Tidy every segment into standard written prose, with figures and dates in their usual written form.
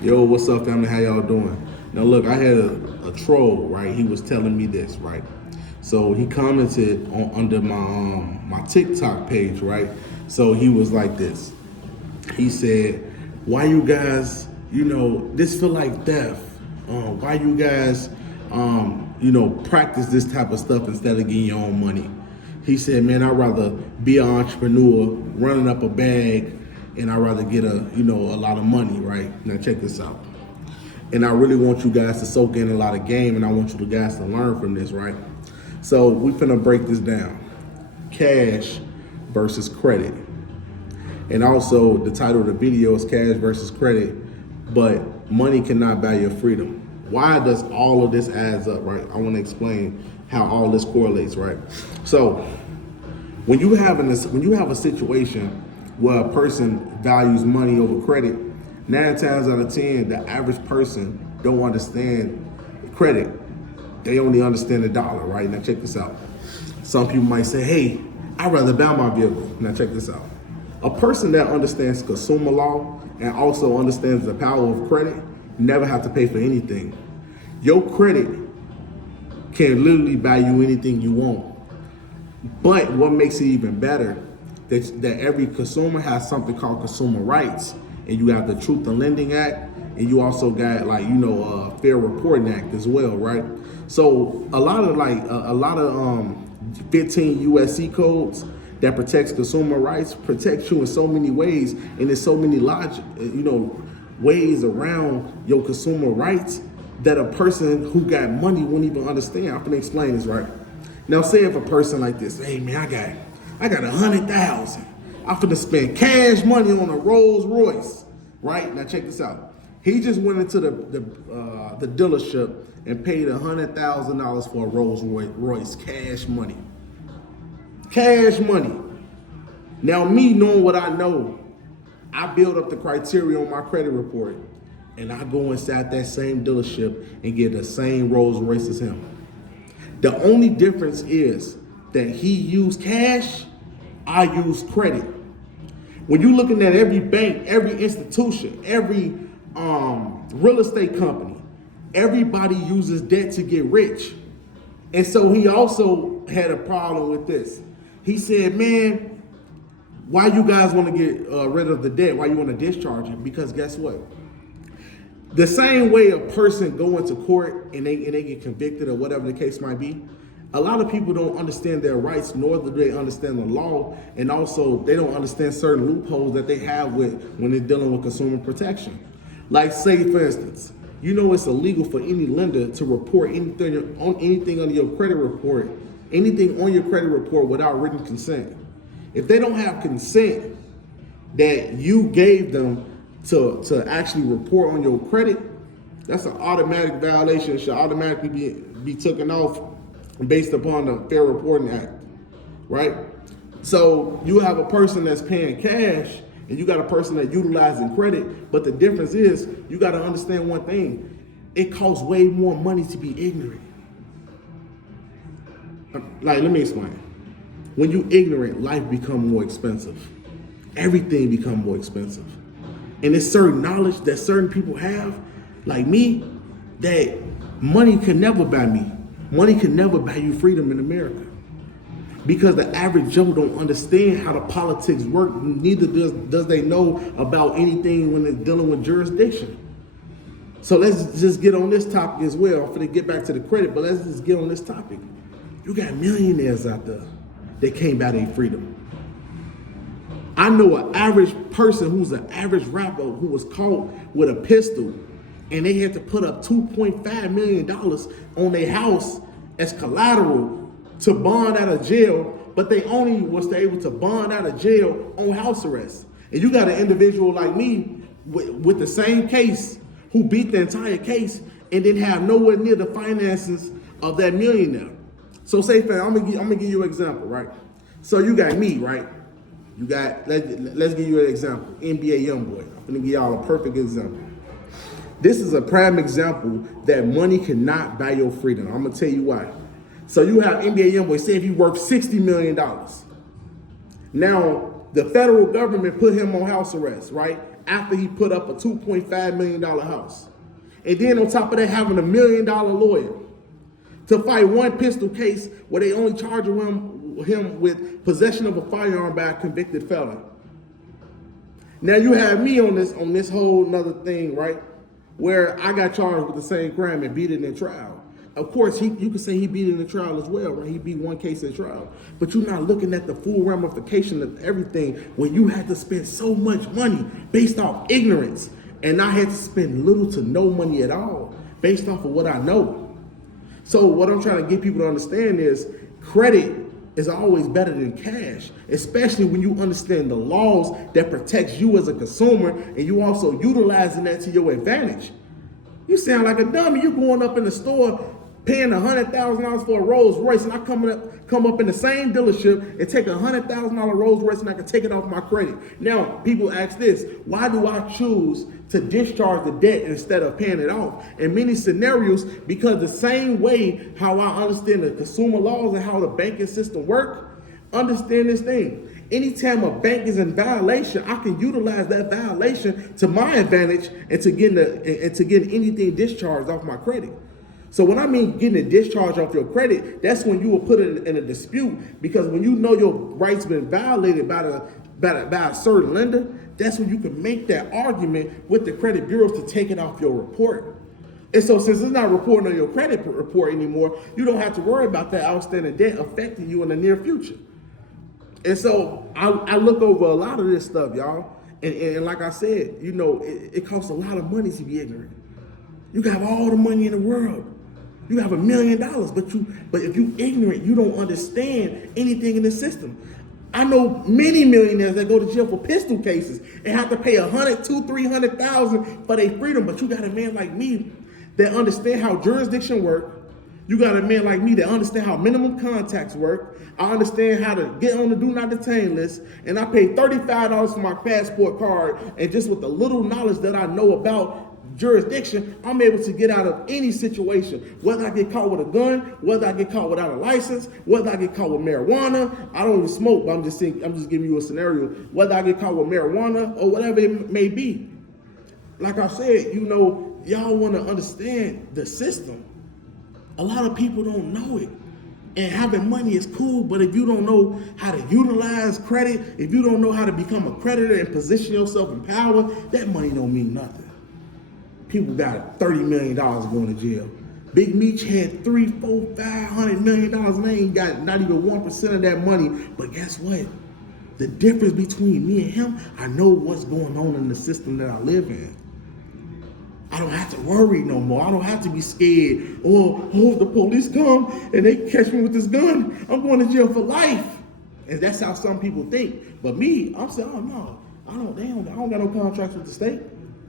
Yo, what's up, family? How y'all doing? Now, look, I had a troll, right? He was telling me this, right? So he commented under my TikTok page, right? So he was like this. He said, "Why you guys, this feel like death? Why you guys, practice this type of stuff instead of getting your own money?" He said, "Man, I'd rather be an entrepreneur, running up a bag, and I'd rather get a lot of money, right?" Now check this out. And I really want you guys to soak in a lot of game, and I want you guys to learn from this, right? So we finna break this down. Cash versus credit. And also the title of the video is Cash versus Credit, but money cannot buy your freedom. Why does all of this adds up, right? I want to explain how all this correlates, right? So when you have a situation where a person values money over credit, 9 times out of 10, the average person don't understand credit. They only understand the dollar, right? Now check this out. Some people might say, "Hey, I'd rather buy my vehicle." Now check this out. A person that understands consumer law and also understands the power of credit never have to pay for anything. Your credit can literally buy you anything you want. But what makes it even better, that every consumer has something called consumer rights. And you have the Truth in Lending Act, and you also got Fair Reporting Act as well, right? So a lot of 15 USC codes that protects consumer rights protects you in so many ways, and there's so many ways around your consumer rights that a person who got money wouldn't even understand. I'm gonna explain this, right? Now, say if a person like this, "Hey man, I got 100,000. I'm finna spend cash money on a Rolls Royce," right? Now check this out. He just went into the dealership and paid $100,000 for a Rolls Royce, cash money. Cash money. Now me knowing what I know, I build up the criteria on my credit report, and I go inside that same dealership and get the same Rolls Royce as him. The only difference is that he used cash, I use credit. When you're looking at every bank, every institution, every real estate company, everybody uses debt to get rich. And so he also had a problem with this. He said, "Man, why you guys want to get rid of the debt? Why you want to discharge it? Because guess what? The same way a person go into court and they get convicted or whatever the case might be, a lot of people don't understand their rights, nor do they understand the law, and also they don't understand certain loopholes that they have when they're dealing with consumer protection. Like say, for instance, it's illegal for any lender to report anything on your credit report, anything on your credit report without written consent. If they don't have consent that you gave them to actually report on your credit, that's an automatic violation. It should automatically be taken off based upon the Fair Reporting Act, right? So you have a person that's paying cash and you got a person that utilizing credit, but the difference is you got to understand one thing. It costs way more money to be ignorant. Let me explain. When you ignorant, life become more expensive. Everything become more expensive. And there's certain knowledge that certain people have, like me, that money can never buy me. Money can never buy you freedom in America. Because the average Joe don't understand how the politics work, neither does they know about anything when they're dealing with jurisdiction. So let's just get on this topic as well. I'm gonna get back to the credit, but let's just get on this topic. You got millionaires out there that can't buy their freedom. I know an average person who's an average rapper who was caught with a pistol and they had to put up $2.5 million on their house as collateral to bond out of jail, but they only was able to bond out of jail on house arrest. And you got an individual like me with the same case who beat the entire case and didn't have nowhere near the finances of that millionaire. So say, fam, I'm gonna give you an example, right? So you got me, right? You got, let's give you an example, NBA YoungBoy. I'm gonna give y'all a perfect example. This is a prime example that money cannot buy your freedom. I'm gonna tell you why. So you have NBA YoungBoy, say if he worth $60 million. Now, the federal government put him on house arrest, right? after he put up a $2.5 million house. And then on top of that, having $1 million lawyer to fight one pistol case where they only charge him with possession of a firearm by a convicted felon. Now you have me on this whole nother thing, right? Where I got charged with the same crime and beat it in trial. Of course, you could say he beat it in the trial as well, right? He beat one case in trial. But you're not looking at the full ramification of everything when you had to spend so much money based off ignorance. And I had to spend little to no money at all based off of what I know. So what I'm trying to get people to understand is credit is always better than cash, especially when you understand the laws that protects you as a consumer and you also utilizing that to your advantage. You sound like a dummy. You going up in the store paying $100,000 for a Rolls Royce, and I come up in the same dealership and take a $100,000 Rolls Royce, and I can take it off my credit. Now, people ask this: why do I choose to discharge the debt instead of paying it off? In many scenarios, because the same way how I understand the consumer laws and how the banking system work, understand this thing. Anytime a bank is in violation, I can utilize that violation to my advantage and to get anything discharged off my credit. So when I mean getting a discharge off your credit, that's when you will put it in a dispute, because when you know your rights been violated by a certain lender, that's when you can make that argument with the credit bureaus to take it off your report. And so since it's not reporting on your credit report anymore, you don't have to worry about that outstanding debt affecting you in the near future. And so I look over a lot of this stuff, y'all. And like I said, you know, it costs a lot of money to be ignorant. You can have all the money in the world. You have $1 million, but if you ignorant, you don't understand anything in the system. I know many millionaires that go to jail for pistol cases and have to pay $100,000-$300,000 for their freedom. But you got a man like me that understand how jurisdiction work. You got a man like me that understand how minimum contacts work. I understand how to get on the do not detain list, and I pay $35 for my passport card. And just with the little knowledge that I know about jurisdiction, I'm able to get out of any situation, whether I get caught with a gun, whether I get caught without a license, whether I get caught with marijuana. I don't even smoke, but I'm just giving you a scenario, whether I get caught with marijuana or whatever it may be. Like I said, you know, y'all want to understand the system. A lot of people don't know it. And having money is cool, but if you don't know how to utilize credit, if you don't know how to become a creditor and position yourself in power, that money don't mean nothing. People got $30 million going to jail. Big Meech had $300, $400, $500 million, and they ain't got not even 1% of that money. But guess what? The difference between me and him, I know what's going on in the system that I live in. I don't have to worry no more. I don't have to be scared. Oh, if the police come and they catch me with this gun, I'm going to jail for life. And that's how some people think. But me, I'm saying, oh no, I don't got no contracts with the state.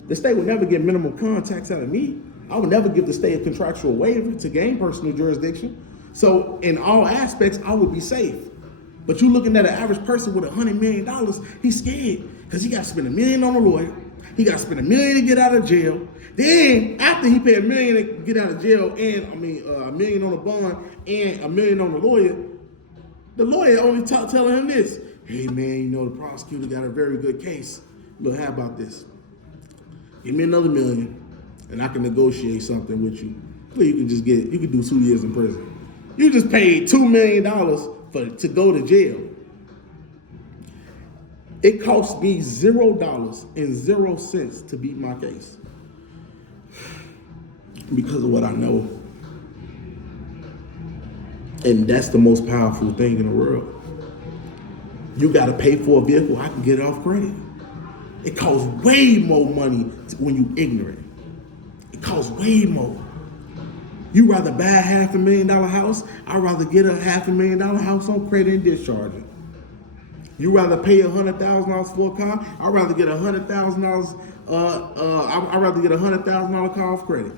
The state would never get minimum contacts out of me. I would never give the state a contractual waiver to gain personal jurisdiction. So in all aspects, I would be safe. But you looking at an average person with $100 million, he's scared because he got to spend $1 million on a lawyer. He got to spend $1 million to get out of jail. Then after he paid $1 million to get out of jail, and $1 million on a bond and $1 million on the lawyer only telling him this: hey man, you know the prosecutor got a very good case. Look, how about this? Give me another $1 million, and I can negotiate something with you. Well, you can do 2 years in prison. You just paid $2 million to go to jail. It cost me $0.00 to beat my case because of what I know. And that's the most powerful thing in the world. You got to pay for a vehicle, I can get it off credit. It costs way more money when you ignorant. It costs way more. You rather buy a $500,000 house, I'd rather get a $500,000 house on credit and discharge it. You rather pay $100,000 for a car, I'd rather get $100,000. I'd rather get a $100,000 car off credit.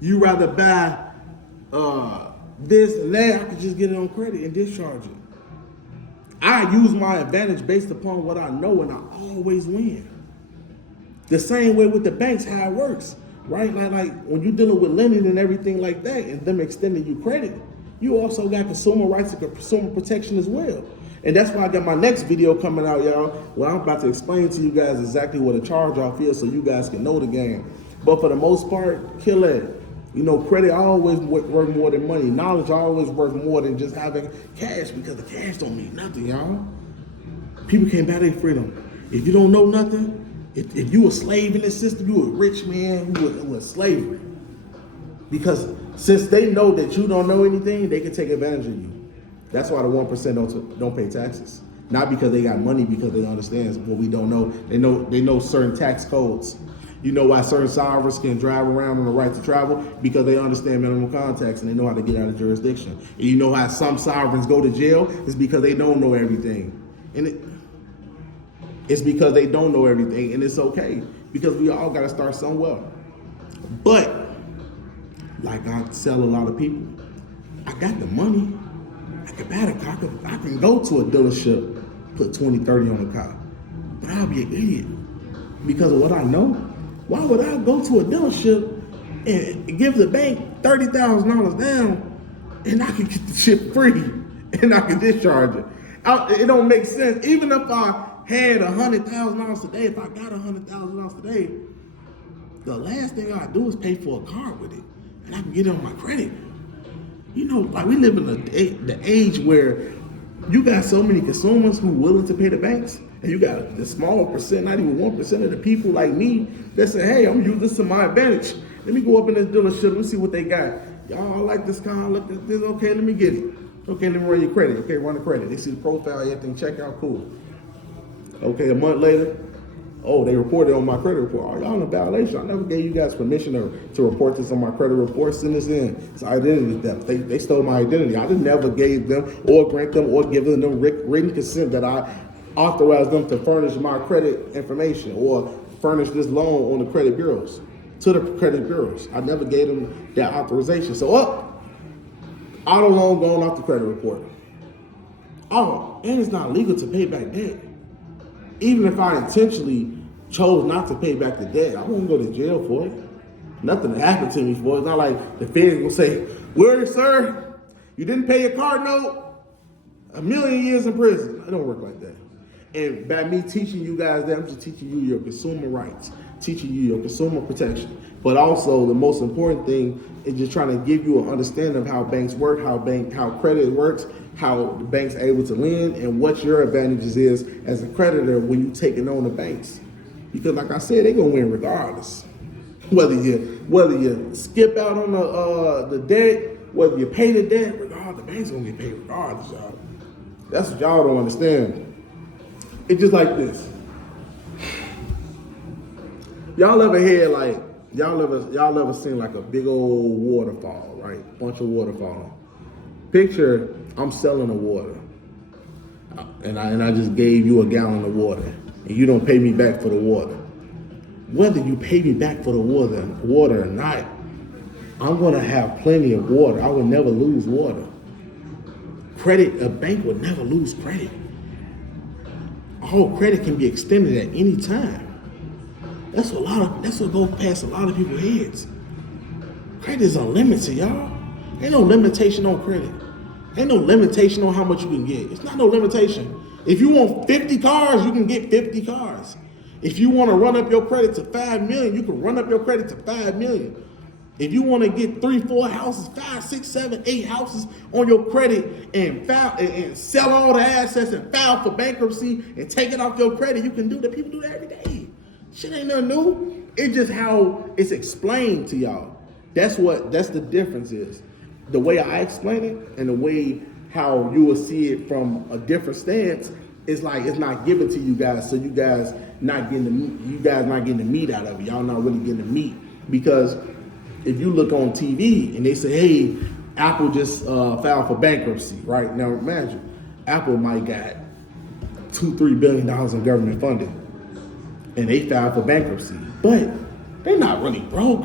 You rather buy this and that, I could just get it on credit and discharge it. I use my advantage based upon what I know, and I always win. The same way with the banks, how it works, right? Like when you're dealing with lending and everything like that, and them extending you credit, you also got consumer rights and consumer protection as well. And that's why I got my next video coming out, y'all, where I'm about to explain to you guys exactly what a charge-off is so you guys can know the game. But for the most part, kill it. You know, credit always worth more than money. Knowledge always worth more than just having cash, because the cash don't mean nothing, y'all. People can't buy their freedom. If you don't know nothing, if you a slave in this system, you a rich man who was slavery. Because since they know that you don't know anything, they can take advantage of you. That's why the 1% don't pay taxes. Not because they got money, because they understand what we don't know. They know certain tax codes. You know why certain sovereigns can drive around on the right to travel? Because they understand minimum contacts and they know how to get out of jurisdiction. And you know how some sovereigns go to jail? It's because they don't know everything. And it's because they don't know everything, and it's okay, because we all got to start somewhere. But like I tell a lot of people, I got the money. I can buy the car. I can go to a dealership, put 20, 30 on the car. But I'll be an idiot because of what I know. Why would I go to a dealership and give the bank $30,000 down and I can get the shit free and I can discharge it? It don't make sense. Even if I had $100,000 today, if I got $100,000 today, the last thing I do is pay for a car with it, and I can get it on my credit. You know, like we live in the age where you got so many consumers who willing to pay the banks, and you got the small percent, not even 1% of the people like me that say, hey, I'm using this to my advantage. Let me go up in this dealership, let me see what they got. Y'all, I like this car, look at this, okay, let me get it. Okay, let me run your credit. Okay, run the credit. They see the profile, everything, check out, cool. Okay, a month later, oh, they reported on my credit report. Oh, y'all in a violation. I never gave you guys permission to report this on my credit report. Send this in. It's identity theft. They stole my identity. I never gave them or grant them or given them written consent that I authorized them to furnish my credit information or furnish this loan on the credit bureaus, to the credit bureaus. I never gave them that authorization. So auto loan going off the credit report. Oh, and it's not legal to pay back debt. Even if I intentionally chose not to pay back the debt, I won't go to jail for it. Nothing happened to me for it. It's not like the feds will say, well, sir, you didn't pay your car note, 1,000,000 years in prison. It don't work like that. And by me teaching you guys that, I'm just teaching you your consumer rights, teaching you your consumer protection. But also the most important thing is just trying to give you an understanding of how banks work, how credit works, how the bank's able to lend, and what your advantages is as a creditor when you taking on the banks. Because like I said, they're gonna win regardless. Whether you skip out on the debt, whether you pay the debt, regardless, the bank's gonna get paid regardless, y'all. That's what y'all don't understand. It's just like this. Y'all ever seen like a big old waterfall, right? Bunch of waterfall. Picture I'm selling the water, and I just gave you a gallon of water, and you don't pay me back for the water. Whether you pay me back for the water or not, I'm gonna have plenty of water. I will never lose water. A bank would never lose credit. All credit can be extended at any time. That's what goes past a lot of people's heads. Credit is unlimited, y'all. Ain't no limitation on credit. Ain't no limitation on how much you can get. It's not no limitation. If you want 50 cars, you can get 50 cars. If you want to run up your credit to 5 million, you can run up your credit to 5 million. If you want to get 3, 4 houses, 5, 6, 7, 8 houses on your credit and sell all the assets and file for bankruptcy and take it off your credit, you can do that. People do that every day. Shit ain't nothing new. It's just how it's explained to y'all. That's the difference is. The way I explain it and the way how you will see it from a different stance is like it's not given to you guys, so you guys not getting the meat out of it. Y'all not really getting the meat, because if you look on TV and they say, hey, Apple just filed for bankruptcy, right? Now imagine, Apple might got $2-3 billion in government funding and they filed for bankruptcy, but they're not really broke.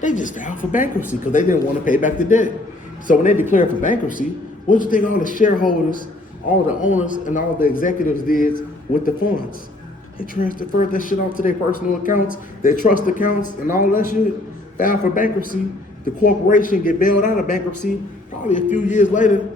They just filed for bankruptcy because they didn't want to pay back the debt. So when they declared for bankruptcy, what do you think all the shareholders, all the owners, and all the executives did with the funds? They transferred that shit off to their personal accounts, their trust accounts, and all that shit. Filed for bankruptcy. The corporation get bailed out of bankruptcy probably a few years later.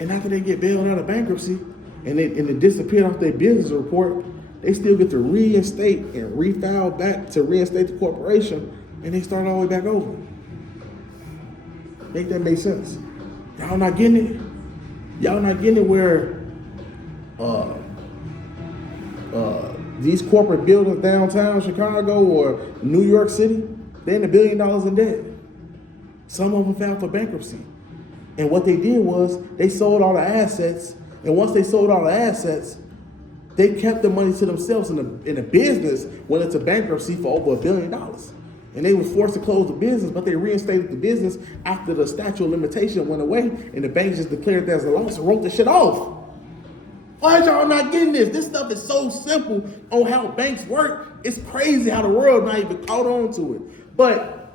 And after they get bailed out of bankruptcy, and it disappeared off their business report, they still get to reinstate and refile back to reinstate the corporation, and they start all the way back over. Make that make sense? Y'all not getting it? Y'all not getting it where these corporate buildings downtown Chicago or New York City, they're in $1 billion in debt. Some of them filed for bankruptcy. And what they did was they sold all the assets, and once they sold all the assets, they kept the money to themselves in a business went into bankruptcy for over $1 billion. And they were forced to close the business, but they reinstated the business after the statute of limitation went away, and the bank just declared that as a loss and wrote the shit off. Why y'all not getting this? This stuff is so simple on how banks work. It's crazy how the world not even caught on to it. But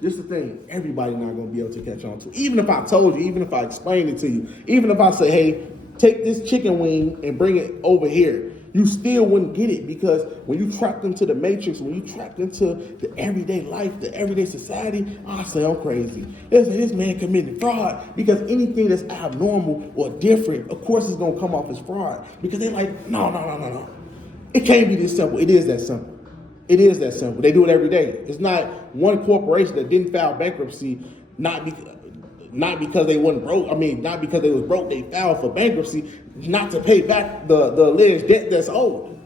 this is the thing, everybody not gonna be able to catch on to it. Even if I told you, even if I explained it to you, even if I say, hey, take this chicken wing and bring it over here, you still wouldn't get it, because when you trapped into the matrix, when you trapped into the everyday life, the everyday society, I say I'm crazy. This man committed fraud, because anything that's abnormal or different, of course, is gonna come off as fraud, because they're like, no. It can't be this simple. It is that simple. It is that simple. They do it every day. It's not one corporation that didn't file bankruptcy, not because they wasn't broke. I mean, not because they was broke. They filed for bankruptcy not to pay back the alleged debt that's owed.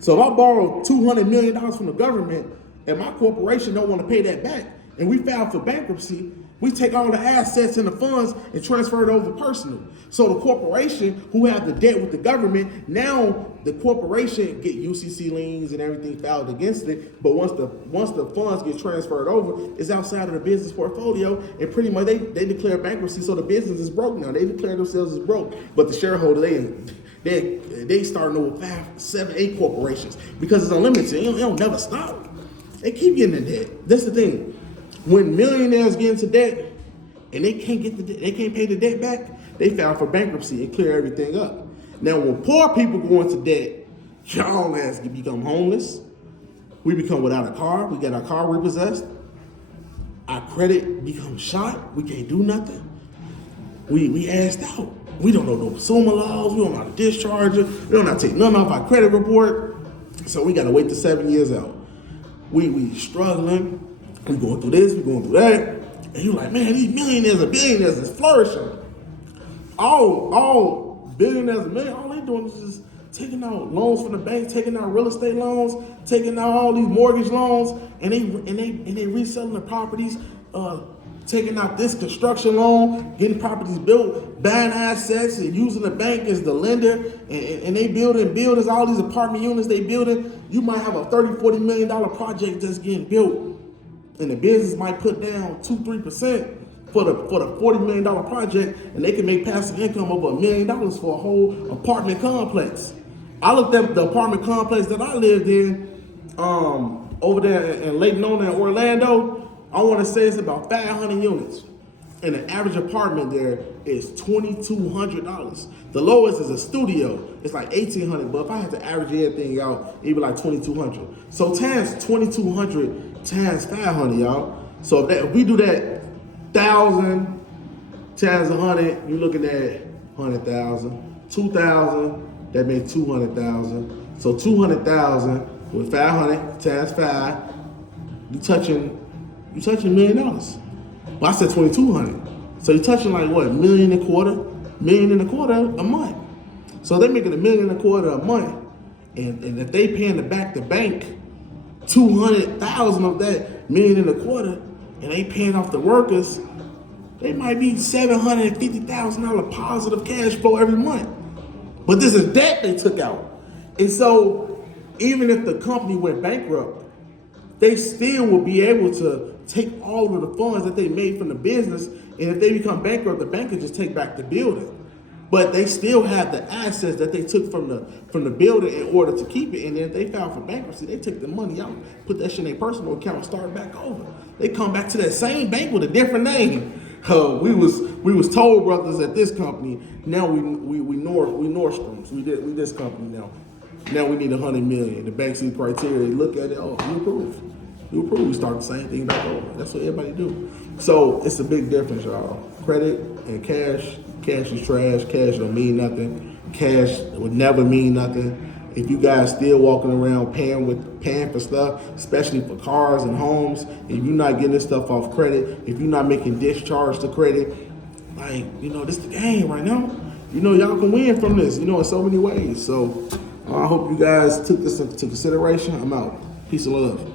So if I borrow $200 million from the government and my corporation don't want to pay that back, and we file for bankruptcy, we take all the assets and the funds and transfer it over personal. So the corporation who have the debt with the government, now the corporation get UCC liens and everything filed against it. But once the funds get transferred over, it's outside of the business portfolio, and pretty much they declare bankruptcy. So the business is broke now. They declare themselves as broke, but the shareholder they starting over 5, 7, 8 corporations, because it's unlimited. It don't never stop. They keep getting in debt. That's the thing. When millionaires get into debt and they can't pay the debt back, they file for bankruptcy and clear everything up. Now, when poor people go into debt, y'all ass can become homeless. We become without a car. We get our car repossessed. Our credit becomes shot. We can't do nothing. We asked out. We don't know no consumer laws. We don't know how to discharge it. We don't know how to take none off our credit report. So we got to wait till 7 years out. We struggling. We going through this, we going through that. And you're like, man, these millionaires and billionaires is flourishing. All billionaires and millionaires, all they doing is just taking out loans from the bank, taking out real estate loans, taking out all these mortgage loans, and they reselling the properties, taking out this construction loan, getting properties built, buying assets, and using the bank as the lender, and they building buildings, all these apartment units they building. You might have a $30-40 million project that's getting built, and the business might put down 2-3% for the $40 million project, and they can make passive income over $1 million for a whole apartment complex. I looked at the apartment complex that I lived in over there in Lake Nona in Orlando. I want to say it's about 500 units, and the average apartment there is $2,200. The lowest is a studio. It's like $1,800, but if I had to average everything out, it'd be like $2,200. So times $2,200 times 500, y'all. So if we do that 1,000 times 100, you're looking at 100,000. 2,000, that makes 200,000. So 200,000 with 500 times 5, you touching $1 million. Well, I said 2,200. So you're touching like what, $1.25 million a month. So they're making $1.25 million a month, and if they paying back the bank 200,000 of that $1.25 million, and they paying off the workers, they might be $750,000 positive cash flow every month. But this is debt they took out. And so even if the company went bankrupt, they still will be able to take all of the funds that they made from the business, and if they become bankrupt, the bank can just take back the building. But they still have the assets that they took from the building in order to keep it. And then if they file for bankruptcy, they take the money out, put that shit in their personal account, and start back over. They come back to that same bank with a different name. We was Toll Brothers at this company. Now we Nordstroms. We this company now. Now we need $100 million. The bank see criteria, they look at it. Oh, you approve. You approve. We start the same thing back over. That's what everybody do. So it's a big difference, y'all. Credit and cash. Cash is trash. Cash don't mean nothing. cash would never mean nothing. If you guys still walking around paying for stuff, especially for cars and homes, if you're not getting this stuff off credit, if you're not making discharge to credit, like, this is the game right now. Y'all can win from this, in so many ways. So I hope you guys took this into consideration. I'm out. Peace and love.